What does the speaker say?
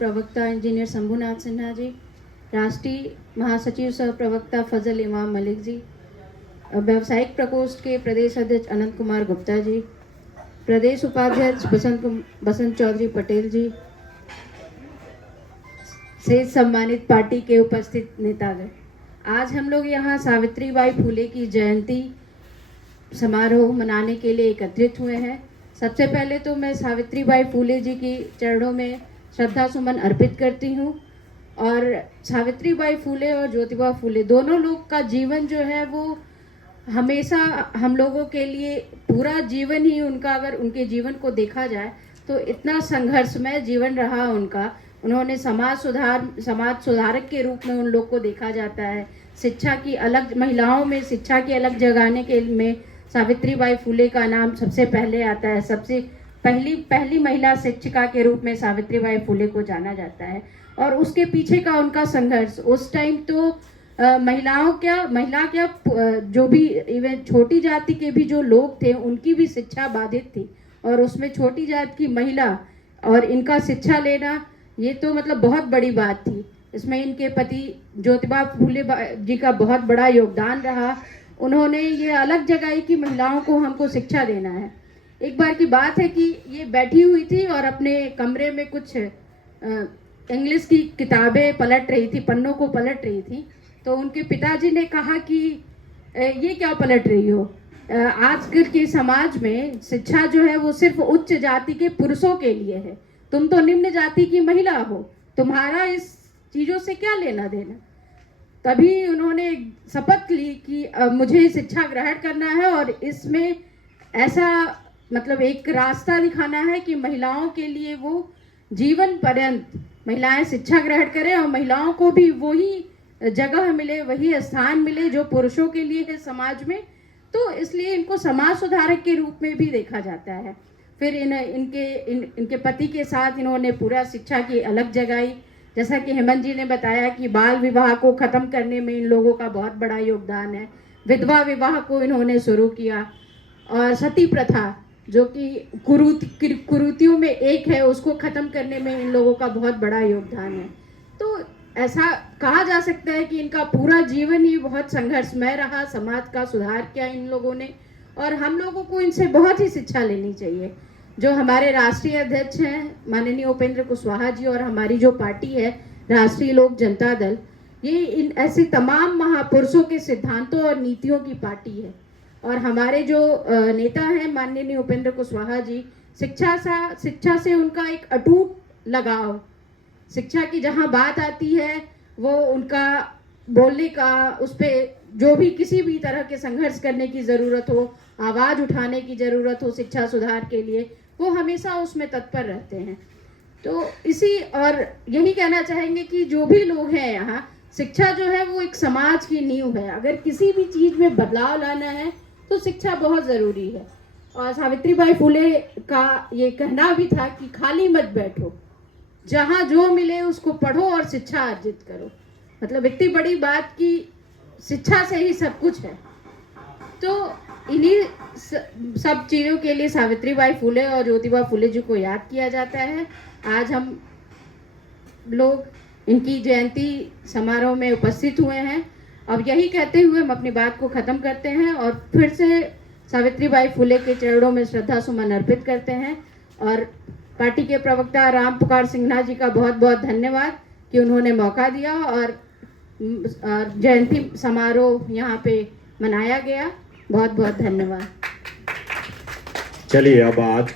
प्रवक्ता इंजीनियर शंभुनाथ सिन्हा जी, राष्ट्रीय महासचिव सह प्रवक्ता फजल इमाम मलिक जी, व्यावसायिक प्रकोष्ठ के प्रदेश अध्यक्ष अनंत कुमार गुप्ता जी, प्रदेश उपाध्यक्ष बसंत चौधरी पटेल जी से सम्मानित पार्टी के उपस्थित नेतागण, आज हम लोग यहाँ सावित्रीबाई फुले की जयंती समारोह मनाने के लिए एकत्रित हुए हैं। सबसे पहले तो मैं सावित्रीबाई फुले जी की चरणों में श्रद्धा सुमन अर्पित करती हूँ। और सावित्रीबाई फुले और ज्योतिबा फुले दोनों लोग का जीवन जो है वो हमेशा हम लोगों के लिए पूरा जीवन ही उनका, अगर उनके जीवन को देखा जाए तो इतना संघर्षमय जीवन रहा उनका। उन्होंने समाज सुधारक के रूप में उन लोग को देखा जाता है। शिक्षा की अलग, महिलाओं में शिक्षा की अलग जगाने के में सावित्रीबाई फुले का नाम सबसे पहले आता है। सबसे पहली महिला शिक्षिका के रूप में सावित्रीबाई फुले को जाना जाता है। और उसके पीछे का उनका संघर्ष, उस टाइम तो महिला क्या जो भी इवन छोटी जाति के भी जो लोग थे उनकी भी शिक्षा बाधित थी, और उसमें छोटी जाति की महिला और इनका शिक्षा लेना ये तो मतलब बहुत बड़ी बात थी। इसमें इनके पति ज्योतिबा फुले जी का बहुत बड़ा योगदान रहा। उन्होंने ये अलग जगाई कि महिलाओं को हमको शिक्षा देना है। एक बार की बात है कि ये बैठी हुई थी और अपने कमरे में कुछ इंग्लिश की किताबें पलट रही थी, पन्नों को पलट रही थी। तो उनके पिताजी ने कहा कि ये क्या पलट रही हो, आजकल के समाज में शिक्षा जो है वो सिर्फ उच्च जाति के पुरुषों के लिए है, तुम तो निम्न जाति की महिला हो, तुम्हारा इस चीज़ों से क्या लेना देना। तभी उन्होंने शपथ ली कि मुझे शिक्षा ग्रहण करना है और इसमें ऐसा मतलब एक रास्ता दिखाना है कि महिलाओं के लिए वो जीवन पर्यंत महिलाएं शिक्षा ग्रहण करें और महिलाओं को भी वही जगह मिले, वही स्थान मिले जो पुरुषों के लिए है समाज में। तो इसलिए इनको समाज सुधारक के रूप में भी देखा जाता है। फिर इनके पति के साथ इन्होंने पूरा शिक्षा की अलग जगाई। जैसा कि हेमंत जी ने बताया कि बाल विवाह को ख़त्म करने में इन लोगों का बहुत बड़ा योगदान है। विधवा विवाह को इन्होंने शुरू किया, और सती प्रथा जो कि कुरीतियों में एक है, उसको ख़त्म करने में इन लोगों का बहुत बड़ा योगदान है। तो ऐसा कहा जा सकता है कि इनका पूरा जीवन ही बहुत संघर्षमय रहा। समाज का सुधार किया इन लोगों ने, और हम लोगों को इनसे बहुत ही शिक्षा लेनी चाहिए। जो हमारे राष्ट्रीय अध्यक्ष हैं माननीय उपेंद्र कुशवाहा जी, और हमारी जो पार्टी है राष्ट्रीय लोक जनता दल, ये इन ऐसे तमाम महापुरुषों के सिद्धांतों और नीतियों की पार्टी है। और हमारे जो नेता हैं माननीय उपेंद्र कुशवाहा जी, शिक्षा से उनका एक अटूट लगाव, शिक्षा की जहाँ बात आती है वो उनका बोलने का, उस पर जो भी किसी भी तरह के संघर्ष करने की ज़रूरत हो, आवाज़ उठाने की ज़रूरत हो शिक्षा सुधार के लिए, वो हमेशा उसमें तत्पर रहते हैं। तो और यही कहना चाहेंगे कि जो भी लोग हैं यहाँ, शिक्षा जो है वो एक समाज की नींव है। अगर किसी भी चीज़ में बदलाव लाना है तो शिक्षा बहुत ज़रूरी है। और सावित्रीबाई फुले का ये कहना भी था कि खाली मत बैठो, जहाँ जो मिले उसको पढ़ो और शिक्षा अर्जित करो। मतलब इतनी बड़ी बात कि शिक्षा से ही सब कुछ है। तो इन्हीं सब चीज़ों के लिए सावित्रीबाई फुले और ज्योतिबा फुले जी को याद किया जाता है। आज हम लोग इनकी जयंती समारोह में उपस्थित हुए हैं। अब यही कहते हुए हम अपनी बात को ख़त्म करते हैं और फिर से सावित्रीबाई फुले के चरणों में श्रद्धा सुमन अर्पित करते हैं। और पार्टी के प्रवक्ता राम पुकार सिन्हा जी का बहुत बहुत धन्यवाद कि उन्होंने मौका दिया और जयंती समारोह यहाँ पे मनाया गया। बहुत बहुत धन्यवाद। चलिए अब आज